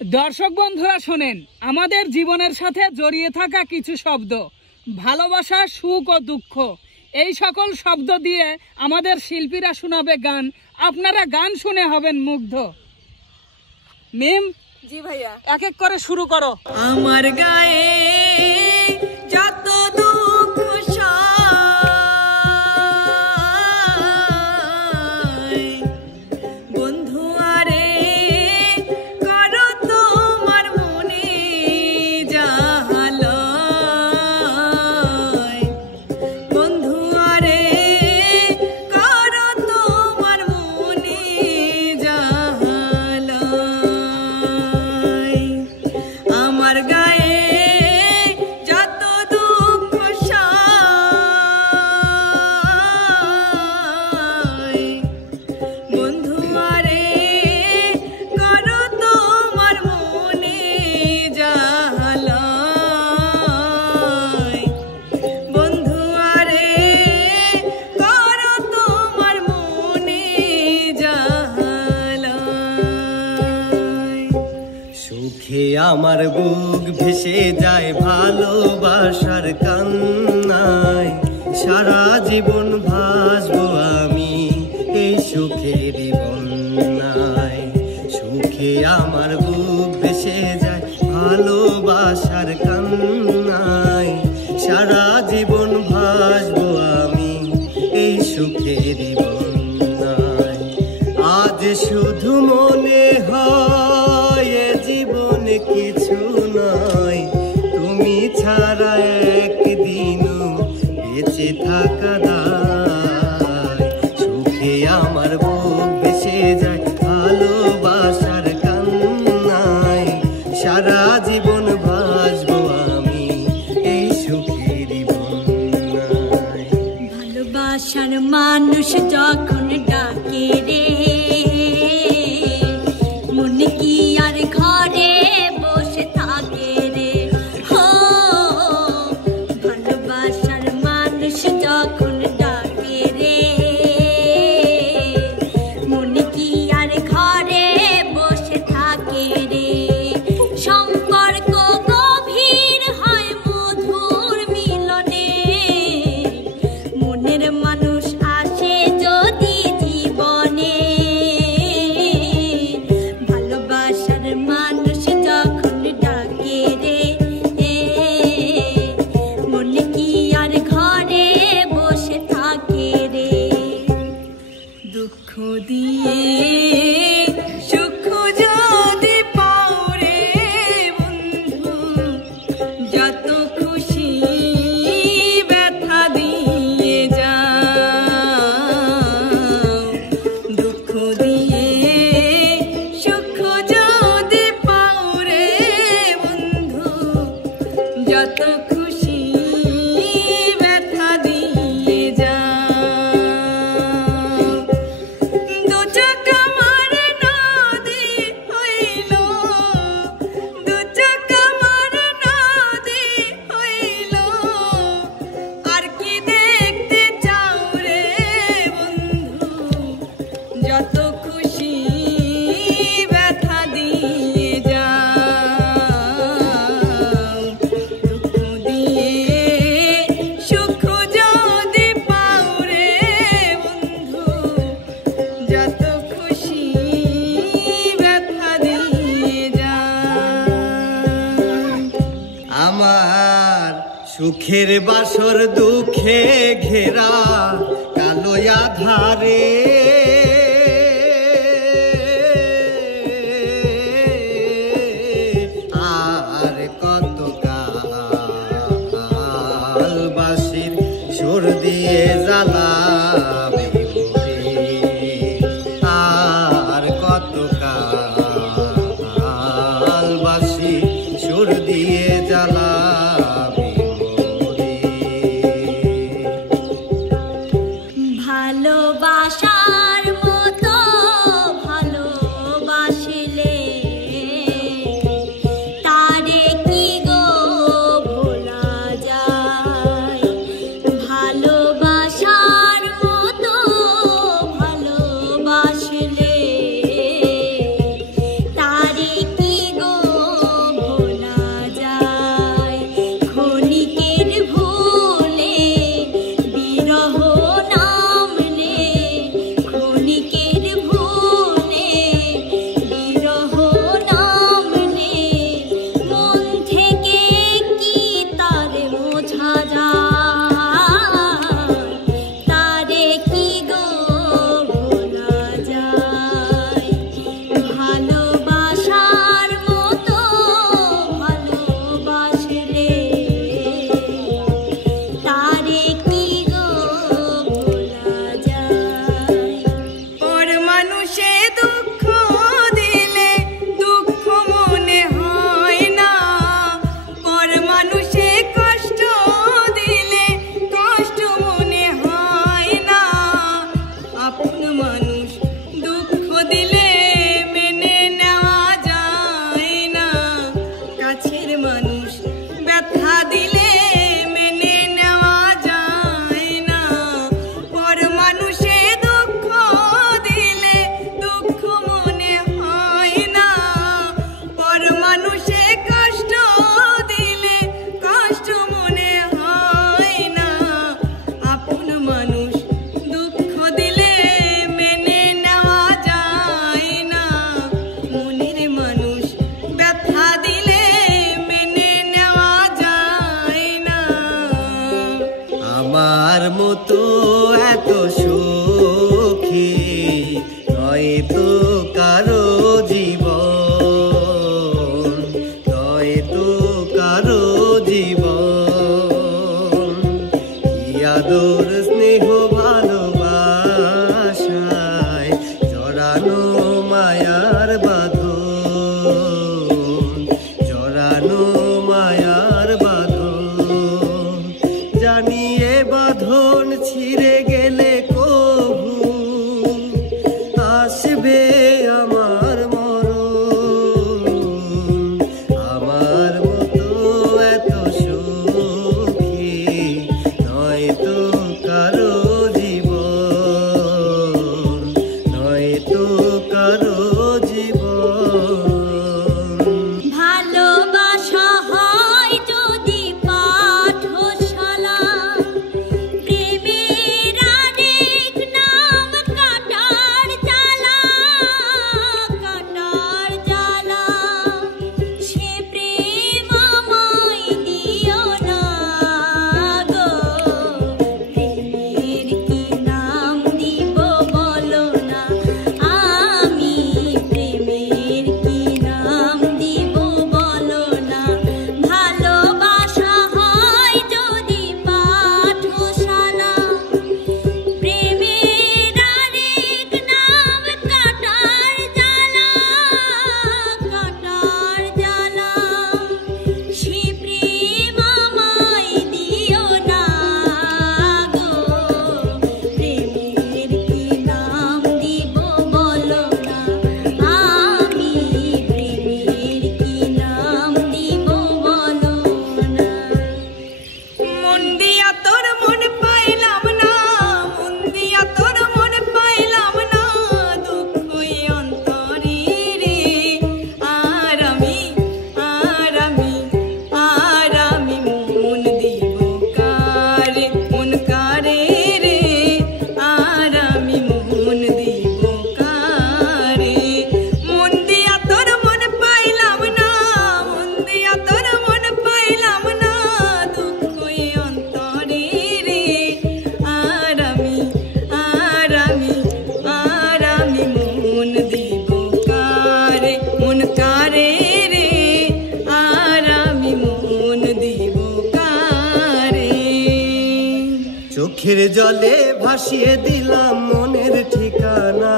দর্শক বন্ধুরা শোনেন, আমাদের জীবনের সাথে জড়িয়ে থাকা কিছু শব্দ, ভালোবাসা, সুখ ও দুঃখ, এই সকল শব্দ দিয়ে আমাদের শিল্পীরা শোনাবে গান। আপনারা গান শুনে হবেন মুগ্ধ। মিম, জি ভাইয়া, এক এক করে শুরু করো। আমার গায়ে যত দুঃখ বন্ধু আরে করো তোমার মনে জাহালয়, বন্ধু আরে করো তোমার মনে জাহালয়। আমার গায়ে যত দুঃখ বন্ধু আরে করো তোমার মনে জাহালয়, বন্ধু আরে করো তোমার মনে জাহালয়। সুখে আমার বুক ভেসে যায় ভালোবাসার কান্নায়, সারা জীবন ভাসবো আমি এই সুখের বন্যায়। সুখে আমার বুক ভেসে যায় ভালোবাসার কান্নায়, সারা জীবন ভাসবো আমি এই সুখের বন্যায়। আজ শুধু মনে হয় এ জীবনে কিছু নয়, তুমি ছাড়া একদিনও বেঁচে থাকা দায়। সুখে আমার বুক ভেসে যায় ভালোবাসার কান্নায়, সারা জীবন ভাসবো আমি এই সুখের বন্যায়। ভালোবাসার মানুষ যখন ডাকে রে, মনে কি আর ঘরে বসে থাকে রে। হো, ভালোবাসার মানুষ যখন ডাকে রে, মনে কি আর ঘরে বসে থাকে রে। সম্পর্ক গভীর হয় মধুর মিলনে, মনের মানুষ আসে যদি জীবনে। ভালোবাসার মানুষ যখন ডাকে রে, মনে কি আর ঘরে বসে থাকে রে। দুঃখ দিয়ে সুখ যদি পাও রে বন্ধু, যত খুশি ব্যথা দিয়ে যাও। দুঃখ দিয়ে সুখ যদি পাও রে বন্ধু, যত খুশি ব্যথা দিয়ে যাও। দু চোখ আমার নদী হইল, দু চোখ আমার নদী হইল, আর কি দেখতে চাও রে বন্ধু, যত খুশি ব্যথা দিয়ে যাও। দুঃখ দিয়ে সুখ যদি পাও রে বন্ধু, যত খুশি ব্যথা দিয়ে যাও। আমার সুখের বাসর দুঃখে ঘেরা কালো আধারে, আর কত কাল বাসির সুর দিয়ে জ্বালাবে মোরে, আর কত কাল বাসির সুর দিয়ে জ্বালাবে মোরে। ভালোবাসার মতো ভালোবাসিলে তারে কি গো ভোলা যায়। ভালোবাসার মতো ভালোবাসিলে তারে কি গো চোখের জলে ভাসিয়ে দিলাম মনের ঠিকানা,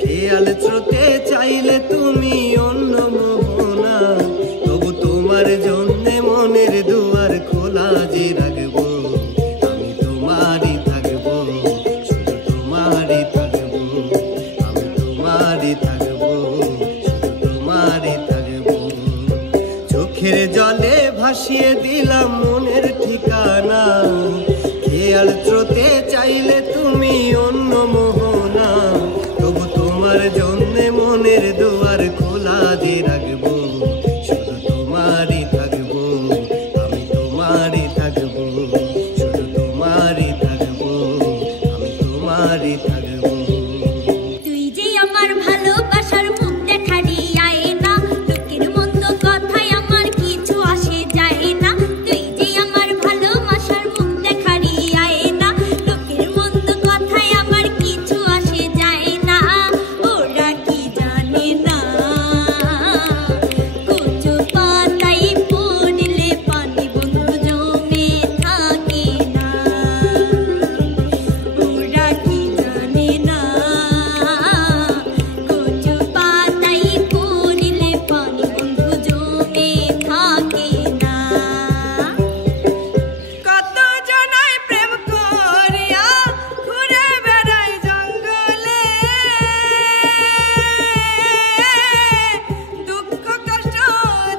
খেয়াল স্রোতে চাইলে তুমি অন্য মোহনা, তবু তোমার জন্যে মনের দুয়ার খোলা যে রাখবো, আমি তোমারই থাকবো, শুধু তোমারই থাকবো, আমি তোমারই থাকবো, শুধু তোমারই থাকবো। চোখের জলে ভাসিয়ে দিলাম মনের ঠিকানা, খেয়াল স্রোতে চাইলে তুমি অন্য মোহনা, তবু তোমার জন্যে মনের দুয়ার খোলা যে রাখবো, শুধু তোমারই থাকবো, আমি তোমারই থাকবো, শুধু তোমারই থাকবো, আমি তোমারই থাকবো। তুই যে আমার ভালোবাসার মুখ দেখারি আয়না, লোকের মন্দ কথায় আমার কিছু আসে যায় না। তুই যে আমার ভালোবাসার মুখ দেখারি আয়না, লোকের মন্দ কথায় আমার কিছু আসে যায় না। ওরা কি জানে না, কচু পাতায় পড়লে পানি বন্ধু জমে থাকে না। ওরা কি জানে না, কচু পাতায় পড়লে পানি বন্ধু জমে থাকে না। কত জনাই প্রেম করিয়া ঘুরে বেড়ায় জঙ্গলে, দুঃখ কষ্ট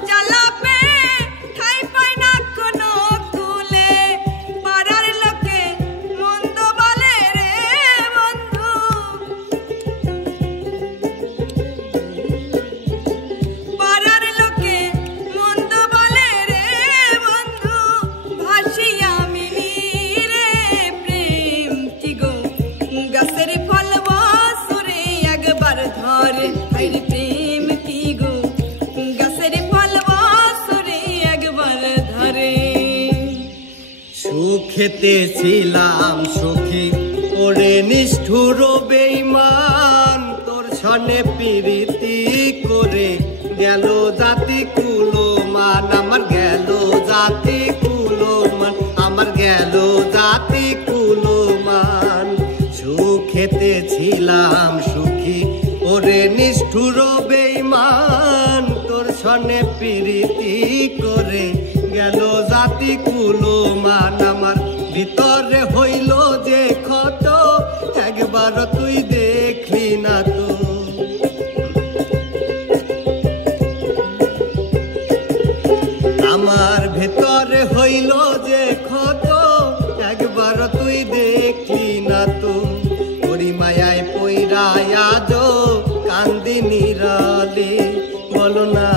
জ্বালা পেয়ে ঠাঁই পায় না কোনো কুলে। পাড়ার লোকে মন্দ বলে রে বন্ধু, পাড়ার লোকে মন্দ বলে রে বন্ধু, ভাসিয়া মিলি রে প্রেম কি গো, গাছের ফল বছরে একবার ধরে। হাইরে প্রেম কি গো, গাছের ফল বছরে একবার ধরে। সুখেতে ছিলাম সুখী ওরে নিষ্ঠুর বেঈমান, তোর সনে প্রীতি করে গেল জাতি কুলমান, আমার গেল জাতি কুলমান, আমার গেল জাতি কুলমান। সুখেতে ছিলাম সুখী ওরে নিষ্ঠুর বেঈমান, তোর সনে প্রীতি করে গেল জাতি কুলমান। আমার ভিতরে হইল যে ক্ষত, একবার তুই দেখলি না তো। আমার ভেতরে হইল যে ক্ষত, একবার তুই দেখলি না তো। ওরি মায়ায় পইরা আজো কান্দি নিরালে, বলো না